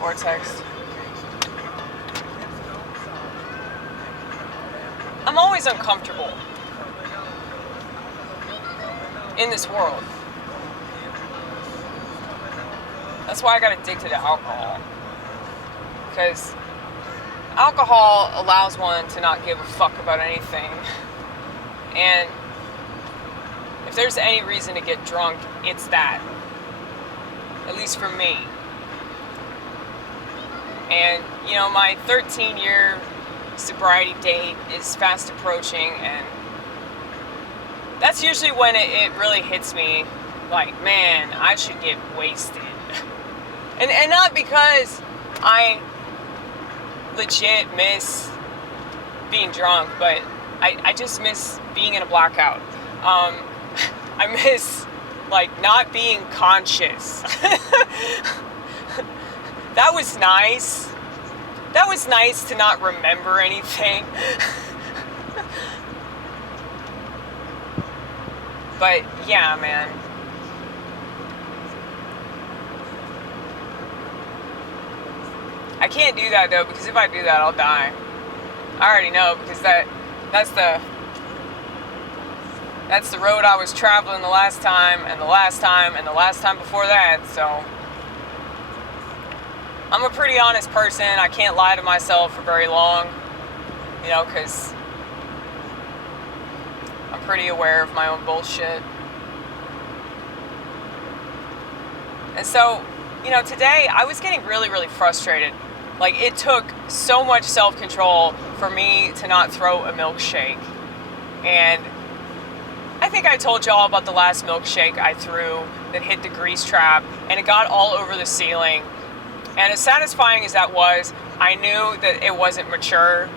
vortex. I'm always uncomfortable in this world. That's why I got addicted to alcohol. Because alcohol allows one to not give a fuck about anything. And if there's any reason to get drunk, it's that. At least for me. And, you know, my 13-year sobriety date is fast approaching, and that's usually when it really hits me, like, man, I should get wasted. And not because I legit miss being drunk, but I just miss being in a blackout. I miss, like, not being conscious. That was nice. That was nice to not remember anything. But yeah, man. I can't do that though, because if I do that, I'll die. I already know, because that's the road I was traveling the last time, and the last time, and the last time before that, so I'm a pretty honest person. I can't lie to myself for very long, you know, because I'm pretty aware of my own bullshit. And so, you know, today I was getting really, really frustrated. Like, it took so much self-control for me to not throw a milkshake. And I think I told y'all about the last milkshake I threw that hit the grease trap, and it got all over the ceiling. And as satisfying as that was, I knew that it wasn't mature,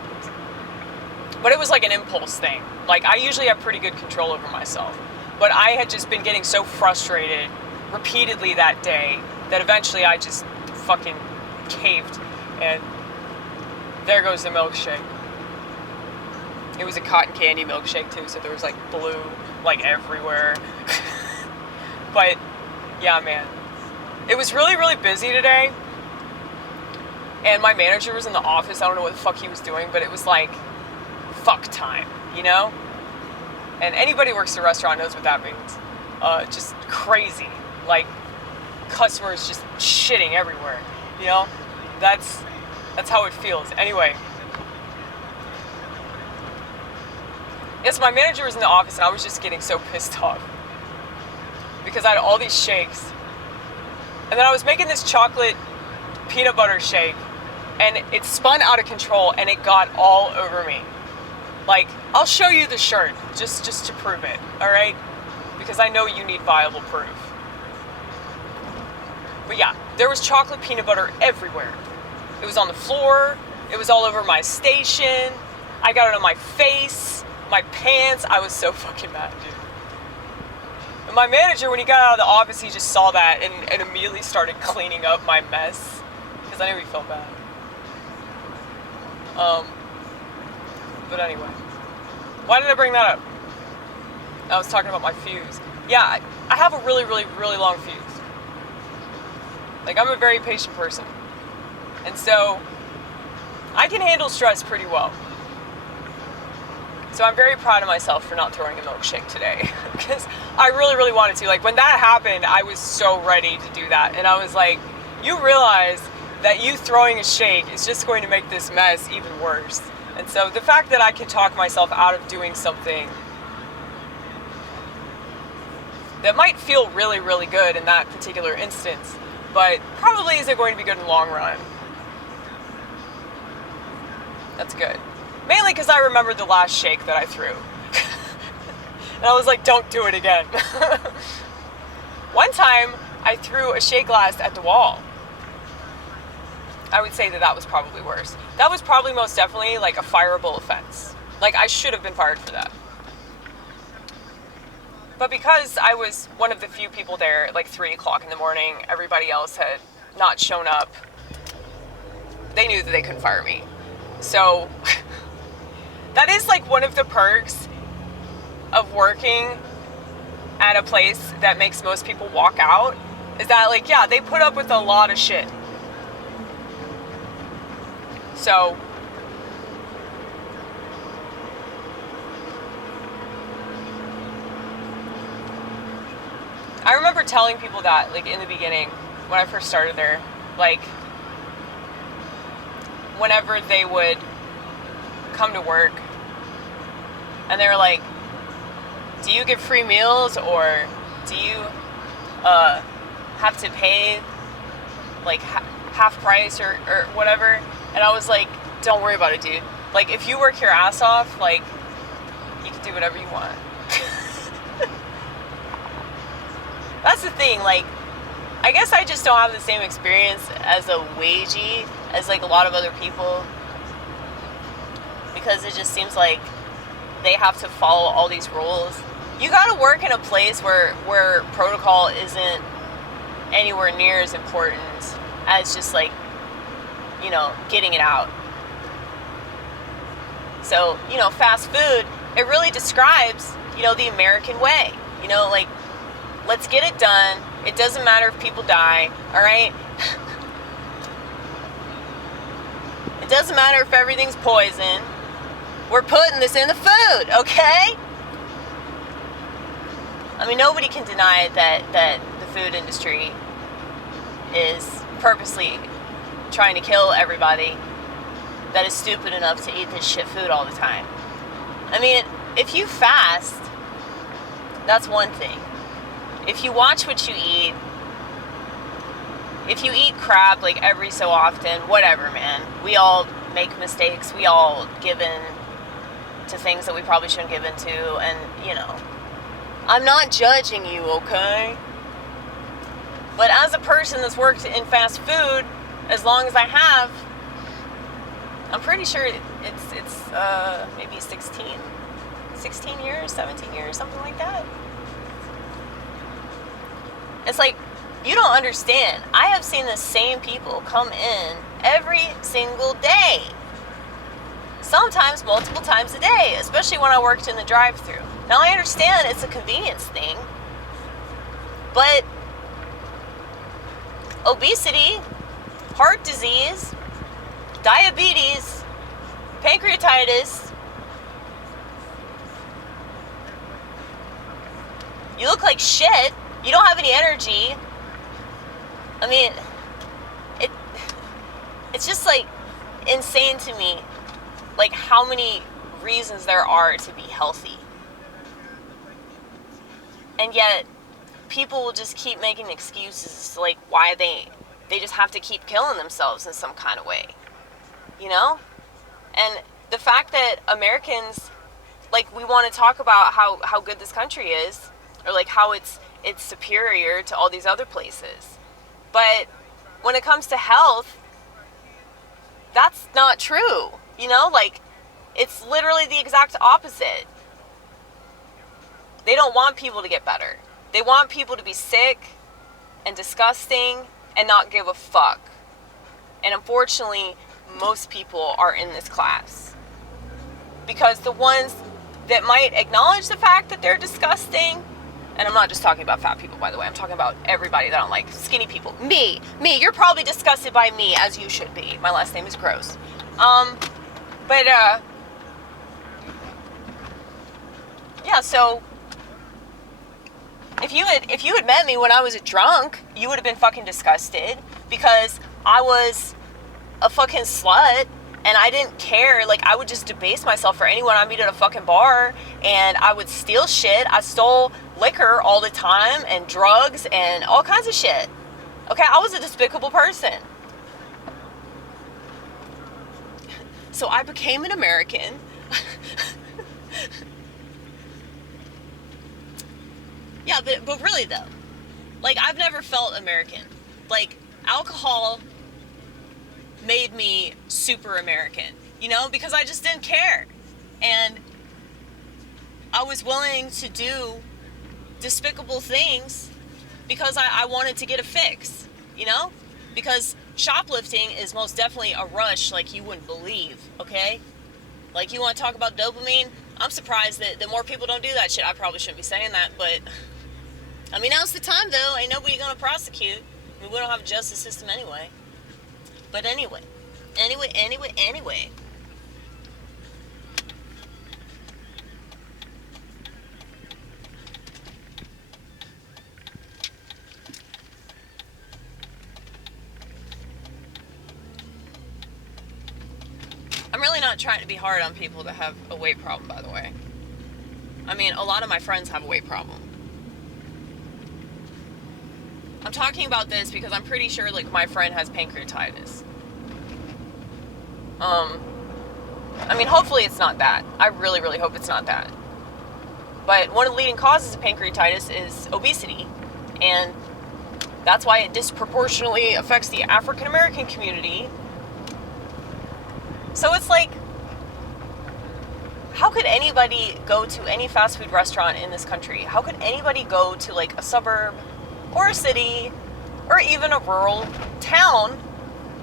but it was like an impulse thing. Like, I usually have pretty good control over myself, but I had just been getting so frustrated repeatedly that day that eventually I just fucking caved, and there goes the milkshake. It was a cotton candy milkshake too, so there was like blue like everywhere. But yeah, man, it was really, really busy today. And my manager was in the office. I don't know what the fuck he was doing, but it was like fuck time, you know? And anybody who works at a restaurant knows what that means. Just crazy. Like, customers just shitting everywhere, you know? That's how it feels. Anyway. Yes, my manager was in the office, and I was just getting so pissed off. Because I had all these shakes. And then I was making this chocolate peanut butter shake, and it spun out of control, and it got all over me. Like, I'll show you the shirt, just to prove it, alright? Because I know you need viable proof. But yeah, there was chocolate peanut butter everywhere. It was on the floor, it was all over my station, I got it on my face, my pants. I was so fucking mad, dude. And my manager, when he got out of the office, he just saw that and immediately started cleaning up my mess, because I knew he felt bad. But anyway, why did I bring that up? I was talking about my fuse. Yeah, I have a really, really, really long fuse. Like, I'm a very patient person. And so, I can handle stress pretty well. So I'm very proud of myself for not throwing a milkshake today. Because I really, really wanted to. Like, when that happened, I was so ready to do that. And I was like, you realize that you throwing a shake is just going to make this mess even worse. And so the fact that I can talk myself out of doing something that might feel really, really good in that particular instance, but probably isn't going to be good in the long run. That's good. Mainly because I remembered the last shake that I threw. And I was like, don't do it again. One time, I threw a shake glass at the wall. I would say that was probably worse. That was probably most definitely like a fireable offense. Like, I should have been fired for that. But because I was one of the few people there at like 3 o'clock in the morning, everybody else had not shown up, they knew that they couldn't fire me. So, that is like one of the perks of working at a place that makes most people walk out, is that, like, yeah, they put up with a lot of shit. So I remember telling people that, like, in the beginning, when I first started there, like, whenever they would come to work, and they were like, do you give free meals, or do you have to pay, like, half price, or whatever? And I was like, don't worry about it, dude. Like, if you work your ass off, like, you can do whatever you want. That's the thing, like, I guess I just don't have the same experience as a wagey as, like, a lot of other people, because it just seems like they have to follow all these rules. You gotta work in a place where protocol isn't anywhere near as important as just, like, you know, getting it out. So, you know, fast food, it really describes, you know, the American way. You know, like, let's get it done. It doesn't matter if people die, all right? It doesn't matter if everything's poison. We're putting this in the food, okay? I mean, nobody can deny that the food industry is purposely trying to kill everybody that is stupid enough to eat this shit food all the time. I mean, if you fast, that's one thing. If you watch what you eat, if you eat crap, like, every so often, whatever, man. We all make mistakes. We all give in to things that we probably shouldn't give in to. And, you know, I'm not judging you, okay? But as a person that's worked in fast food, as long as I have, I'm pretty sure it's maybe 16 years, 17 years, something like that. It's like, you don't understand. I have seen the same people come in every single day. Sometimes multiple times a day, especially when I worked in the drive-thru. Now, I understand it's a convenience thing, but obesity, heart disease, diabetes, pancreatitis, you look like shit. You don't have any energy. I mean, it's just, like, insane to me, like, how many reasons there are to be healthy. And yet, people will just keep making excuses, like, why they just have to keep killing themselves in some kind of way. You know? And the fact that Americans, like, we want to talk about how good this country is, or, like, how it's superior to all these other places. But when it comes to health, that's not true. You know, like, it's literally the exact opposite. They don't want people to get better. They want people to be sick and disgusting and not give a fuck. And unfortunately, most people are in this class. Because the ones that might acknowledge the fact that they're disgusting, and I'm not just talking about fat people, by the way. I'm talking about everybody that I don't like. Skinny people. Me. You're probably disgusted by me, as you should be. My last name is Gross. Yeah, so if you had met me when I was a drunk, you would have been fucking disgusted, because I was a fucking slut. And I didn't care. Like, I would just debase myself for anyone I meet at a fucking bar. And I would steal shit. I stole liquor all the time. And drugs. And all kinds of shit. Okay? I was a despicable person. So I became an American. Yeah, but really, though. Like, I've never felt American. Like, alcohol made me super American, you know, because I just didn't care. And I was willing to do despicable things because I wanted to get a fix, you know, because shoplifting is most definitely a rush like you wouldn't believe, okay? Like, you want to talk about dopamine? I'm surprised that more people don't do that shit. I probably shouldn't be saying that, but I mean, now's the time, though. Ain't nobody gonna prosecute. I mean, we don't have a justice system anyway. But anyway, Anyway. I'm really not trying to be hard on people that have a weight problem, by the way. I mean, a lot of my friends have a weight problem. I'm talking about this because I'm pretty sure, like, my friend has pancreatitis. I mean, hopefully it's not that. I really, really hope it's not that. But one of the leading causes of pancreatitis is obesity. And that's why it disproportionately affects the African American community. So it's like, how could anybody go to any fast food restaurant in this country? How could anybody go to, like, a suburb or a city or even a rural town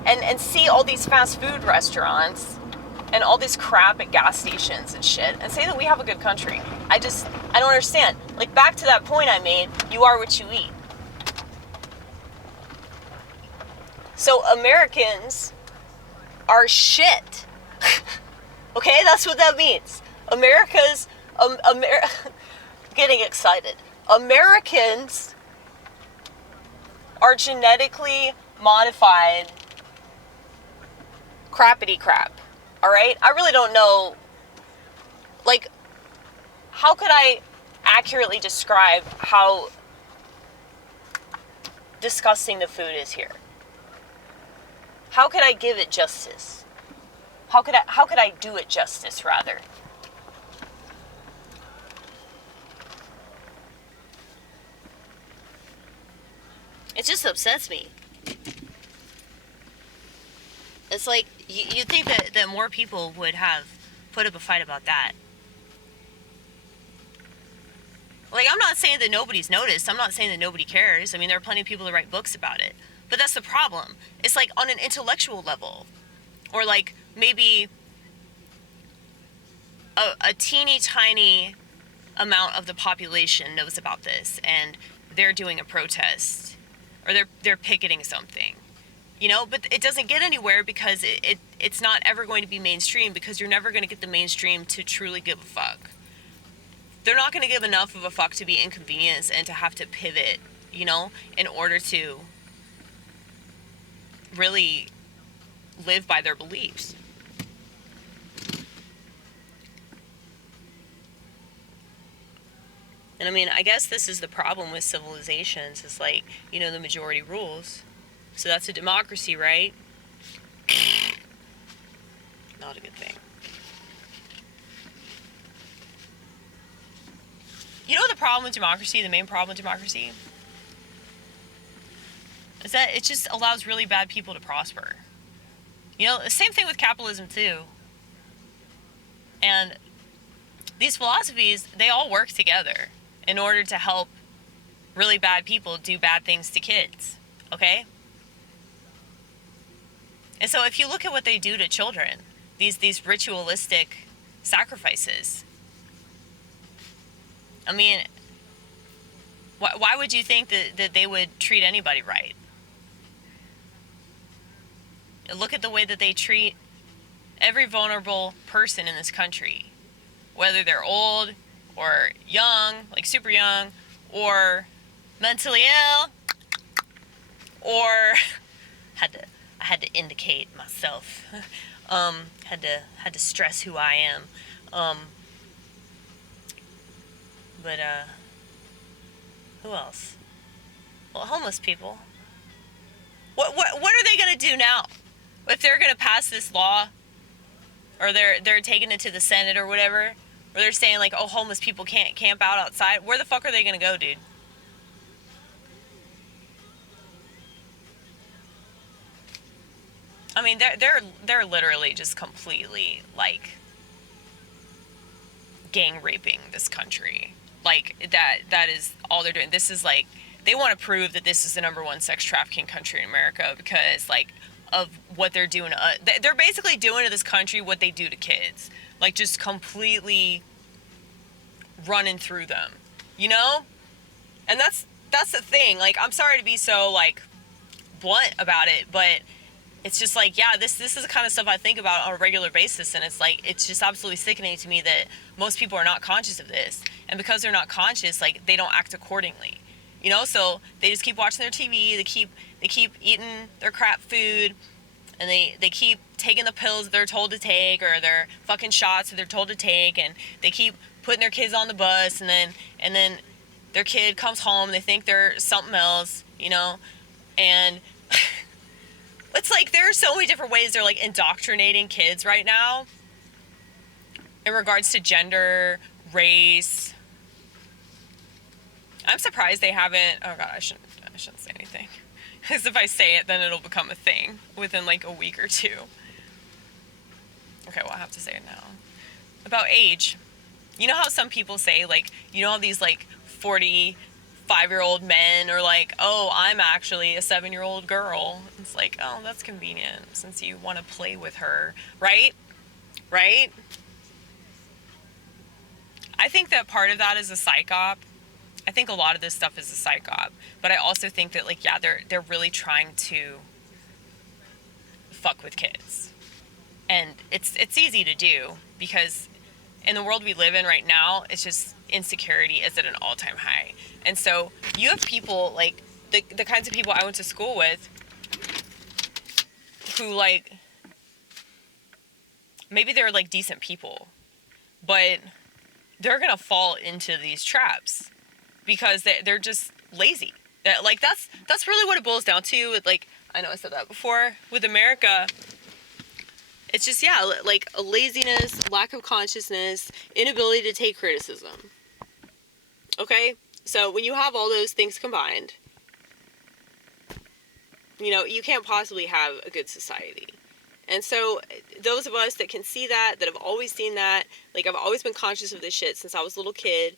and see all these fast food restaurants and all this crap at gas stations and shit and say that we have a good country? I don't understand. Like, back to that point I made, you are what you eat. So Americans are shit. Okay, that's what that means. Getting excited. Americans are genetically modified crappity crap. All right? I really don't know, like, how could I accurately describe how disgusting the food is here? How could I give it justice? How could I do it justice, rather? It just upsets me. It's like, you'd think that more people would have put up a fight about that. Like, I'm not saying that nobody's noticed. I'm not saying that nobody cares. I mean, there are plenty of people that write books about it. But that's the problem. It's like on an intellectual level. Or like maybe a teeny tiny amount of the population knows about this and they're doing a protest or they're picketing something. You know, but it doesn't get anywhere because it's not ever going to be mainstream, because you're never going to get the mainstream to truly give a fuck. They're not going to give enough of a fuck to be inconvenienced and to have to pivot, you know, in order to really live by their beliefs. And I mean, I guess this is the problem with civilizations. It's like, you know, the majority rules. So that's a democracy, right? Not a good thing. You know the problem with democracy, the main problem with democracy? Is that it just allows really bad people to prosper. You know, the same thing with capitalism too. And these philosophies, they all work together in order to help really bad people do bad things to kids, okay? And so if you look at what they do to children, these ritualistic sacrifices, I mean, why would you think that they would treat anybody right? Look at the way that they treat every vulnerable person in this country, whether they're old or young, like super young, or mentally ill, or I had to indicate myself. Had to stress who I am. But who else? Well, homeless people. What are they gonna do now? If they're gonna pass this law, or they're taking it to the Senate or whatever, where they're saying like, oh, homeless people can't camp out outside. Where the fuck are they gonna go, dude? I mean, they're literally just completely like gang raping this country. Like that is all they're doing. This is like, they want to prove that this is the number one sex trafficking country in America because like of what they're doing. They're basically doing to this country what they do to kids, like just completely running through them, you know? And that's the thing. Like, I'm sorry to be so like blunt about it, but it's just like, yeah, this is the kind of stuff I think about on a regular basis, and it's like, it's just absolutely sickening to me that most people are not conscious of this, and because they're not conscious, like, they don't act accordingly, you know. So they just keep watching their TV, they keep eating their crap food, and they keep taking the pills that they're told to take, or their fucking shots that they're told to take, and they keep putting their kids on the bus, and then their kid comes home and they think they're something else, you know, and it's like there are so many different ways they're like indoctrinating kids right now in regards to gender, race. I'm surprised they haven't. Oh god, I shouldn't say anything, because if I say it, then it'll become a thing within like a week or two. Okay, well, I have to say it now. About age. You know how some people say, like, you know, these like 45-year-old men are like, oh, I'm actually a 7-year-old girl. It's like, oh, that's convenient since you want to play with her, right? Right? I think that part of that is a psyop. I think a lot of this stuff is a psyop. But I also think that, like, yeah, they're really trying to fuck with kids. And it's easy to do, because in the world we live in right now, it's just insecurity is at an all-time high. And so you have people like the kinds of people I went to school with who, like, maybe they're like decent people, but they're gonna fall into these traps because they're just lazy. Like, that's really what it boils down to. Like, I know I said that before with America. It's just, yeah, like a laziness, lack of consciousness, inability to take criticism. Okay? So when you have all those things combined, you know, you can't possibly have a good society. And so those of us that can see that have always seen that, like, I've always been conscious of this shit since I was a little kid,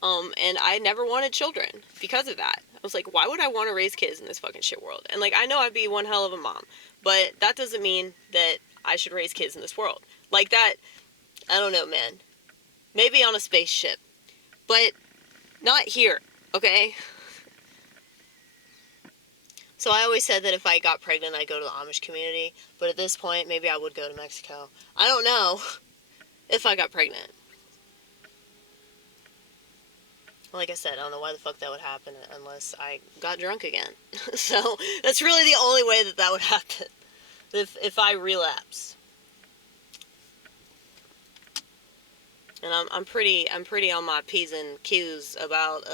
and I never wanted children because of that. I was like, why would I want to raise kids in this fucking shit world? And, like, I know I'd be one hell of a mom, but that doesn't mean that I should raise kids in this world. Like that, I don't know, man. Maybe on a spaceship, but not here, okay? So I always said that if I got pregnant, I'd go to the Amish community, but at this point, maybe I would go to Mexico. I don't know if I got pregnant. Like I said, I don't know why the fuck that would happen unless I got drunk again. So that's really the only way that would happen. If I relapse. And I'm pretty on my P's and Q's about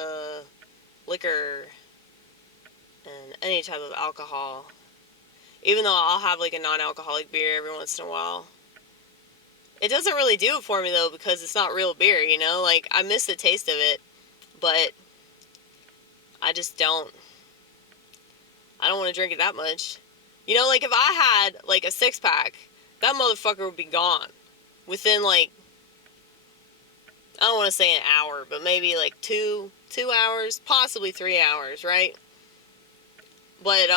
liquor and any type of alcohol. Even though I'll have like a non-alcoholic beer every once in a while. It doesn't really do it for me though, because it's not real beer, you know? Like, I miss the taste of it, but I just don't want to drink it that much. You know, like, if I had like a 6-pack, that motherfucker would be gone within, like, I don't want to say an hour, but maybe like 2 hours, possibly 3 hours, right? But,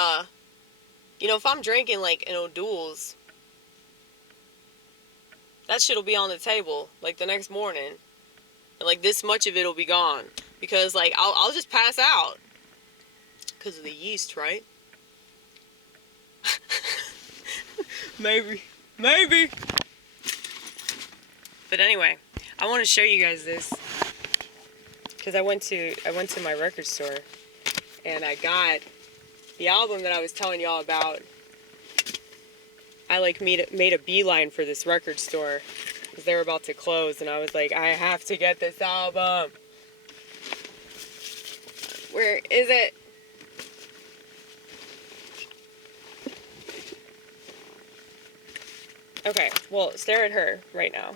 you know, if I'm drinking like an O'Doul's, that shit'll be on the table like the next morning, and like this much of it'll be gone, because like I'll just pass out because of the yeast, right? Maybe. But anyway, I want to show you guys this, because I went to my record store and I got the album that I was telling y'all about. I like made a beeline for this record store because they were about to close, and I was like, I have to get this album. Where is it? Okay, well, stare at her right now.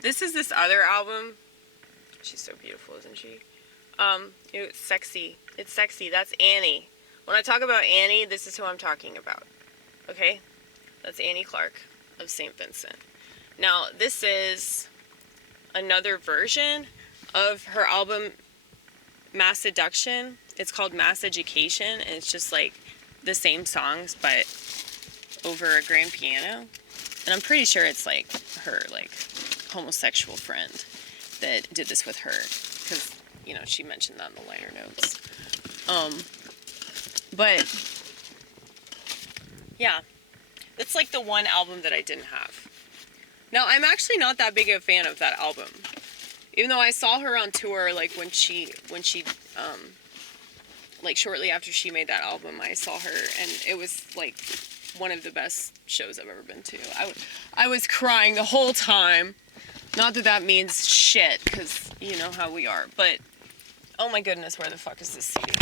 This is this other album. She's so beautiful, isn't she? It's sexy. It's sexy. That's Annie. When I talk about Annie, this is who I'm talking about. Okay? That's Annie Clark of St. Vincent. Now, this is another version of her album Mass Seduction. It's called Mass Education, and it's just like the same songs, but over a grand piano. And I'm pretty sure it's like her like homosexual friend that did this with her, because, you know, she mentioned that in the liner notes. But Yeah. It's like the one album that I didn't have. Now, I'm actually not that big of a fan of that album. Even though I saw her on tour, like, when she, like, shortly after she made that album, I saw her, and it was, like, one of the best shows I've ever been to. I was crying the whole time. Not that that means shit, because you know how we are, but, oh my goodness, where the fuck is this CD?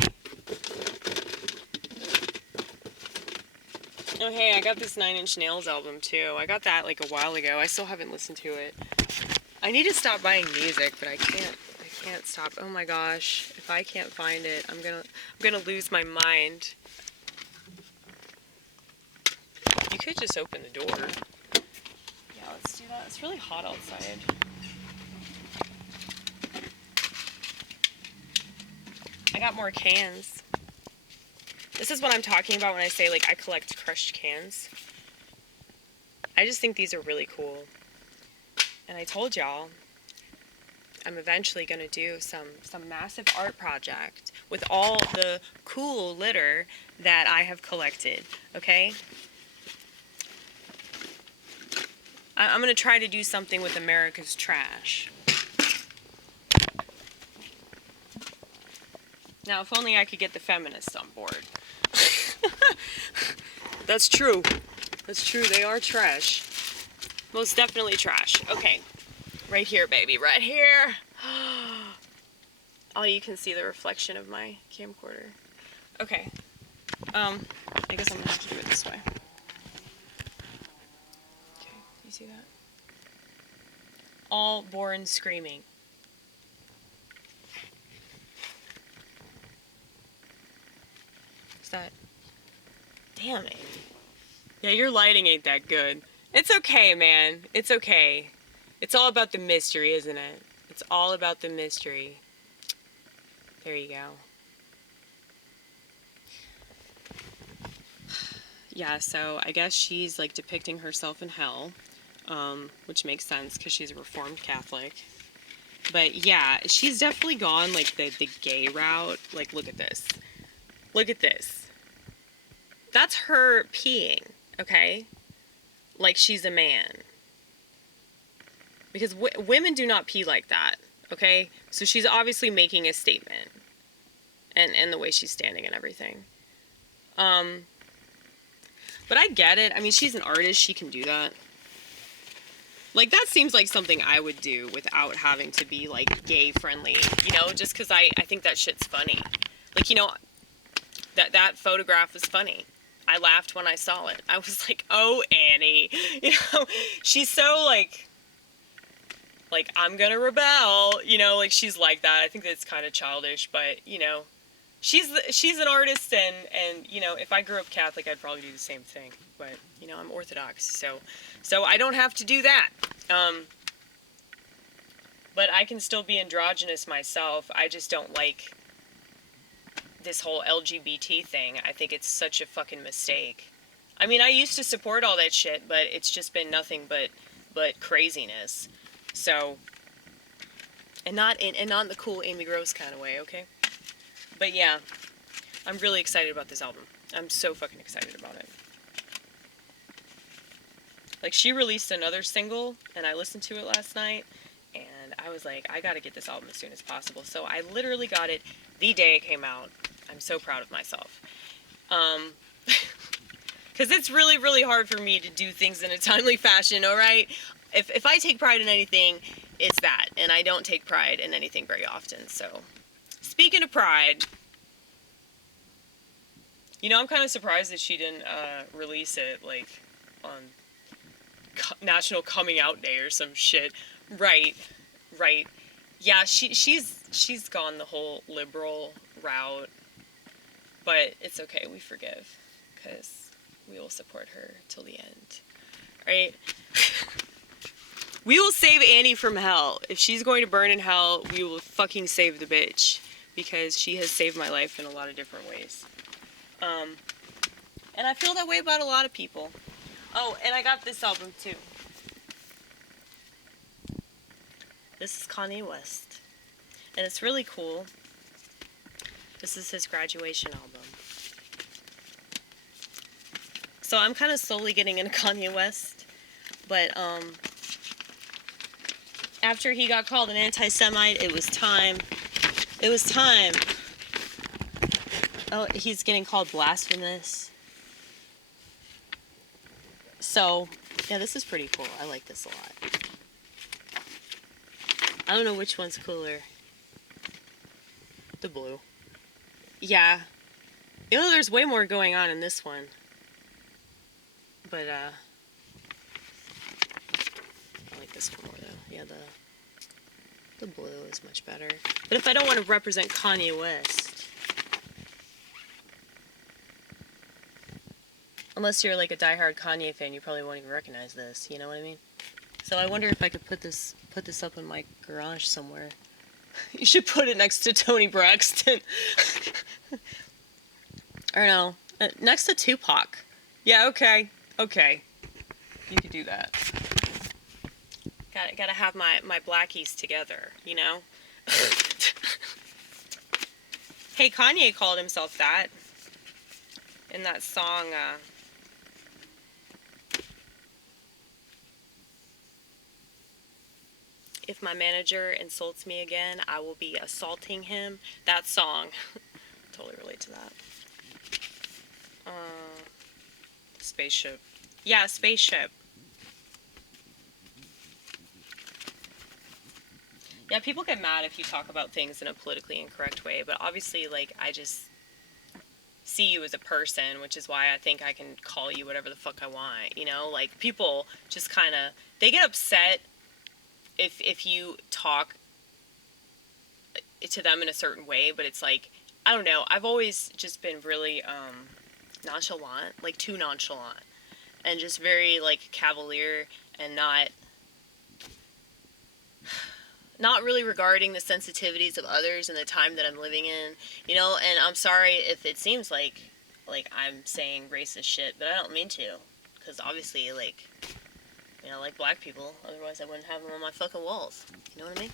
Oh, hey, I got this 9 Inch Nails album, too. I got that, like, a while ago. I still haven't listened to it. I need to stop buying music, but I can't stop. Oh my gosh, if I can't find it, I'm gonna lose my mind. You could just open the door. Yeah, let's do that. It's really hot outside. I got more cans. This is what I'm talking about when I say, like, I collect crushed cans. I just think these are really cool. And I told y'all, I'm eventually going to do some massive art project with all the cool litter that I have collected, okay? I'm going to try to do something with America's trash. Now, if only I could get the feminists on board. That's true. That's true. They are trash. Most definitely trash. Okay. Right here, baby. Right here. Oh, you can see the reflection of my camcorder. Okay. I guess I'm gonna have to do it this way. Okay. You see that? All born screaming. Is that... Damn it. Yeah, your lighting ain't that good. It's okay, man. It's okay. It's all about the mystery, isn't it? It's all about the mystery. There you go. Yeah, so I guess she's, like, depicting herself in hell, which makes sense because she's a Reformed Catholic. But yeah, she's definitely gone, like, the gay route. Like, look at this. Look at this. That's her peeing, okay? Like she's a man. Because women do not pee like that, okay? So she's obviously making a statement. And the way she's standing and everything. But I get it. I mean, she's an artist. She can do that. Like, that seems like something I would do without having to be, like, gay-friendly. You know, just because I think that shit's funny. Like, you know, that photograph was funny. I laughed when I saw it. I was like, oh, Annie. You know, she's so, like, I'm gonna rebel. You know, like, she's like that. I think that's kind of childish, but, you know, she's an artist, and, you know, if I grew up Catholic, I'd probably do the same thing. But, you know, I'm Orthodox, so I don't have to do that. But I can still be androgynous myself. I just don't like this whole LGBT thing. I think it's such a fucking mistake. I mean, I used to support all that shit, but it's just been nothing but craziness. So, and not in the cool Amy Rose kind of way, okay? But yeah, I'm really excited about this album. I'm so fucking excited about it. Like, she released another single, and I listened to it last night, and I was like, I gotta get this album as soon as possible. So I literally got it the day it came out. I'm so proud of myself. Because it's really, really hard for me to do things in a timely fashion, alright? If I take pride in anything, it's that. And I don't take pride in anything very often, so. Speaking of pride, you know, I'm kind of surprised that she didn't release it, like, on National Coming Out Day or some shit. Right. Yeah, she's gone the whole liberal route. But it's okay, we forgive, because we will support her till the end, right? We will save Annie from hell. If she's going to burn in hell, we will fucking save the bitch, because she has saved my life in a lot of different ways. And I feel that way about a lot of people. Oh, and I got this album too. This is Kanye West, and it's really cool. This is his graduation album. So I'm kind of slowly getting into Kanye West, but after he got called an anti-Semite, it was time. It was time. Oh, he's getting called blasphemous. So, yeah, this is pretty cool. I like this a lot. I don't know which one's cooler. The blue. Yeah. You know, there's way more going on in this one. But, I like this one more, though. Yeah, the blue is much better. But if I don't want to represent Kanye West, unless you're like a diehard Kanye fan, you probably won't even recognize this. You know what I mean? So I wonder if I could put this up in my garage somewhere. You should put it next to Tony Braxton. Or no, next to Tupac. Yeah, okay. You could do that. Gotta have my blackies together, you know? Hey, Kanye called himself that in that song, If My Manager Insults Me Again, I Will Be Assaulting Him. That song. Totally relate to that. Spaceship. Yeah, spaceship. Yeah, people get mad if you talk about things in a politically incorrect way, but obviously, like, I just see you as a person, which is why I think I can call you whatever the fuck I want, you know? Like, people just kind of, they get upset if you talk to them in a certain way, but it's like, I don't know, I've always just been really nonchalant, like too nonchalant, and just very like cavalier and not really regarding the sensitivities of others and the time that I'm living in, you know. And I'm sorry if it seems like I'm saying racist shit, but I don't mean to, because obviously, like, you know, I like black people, otherwise I wouldn't have them on my fucking walls, you know what I mean?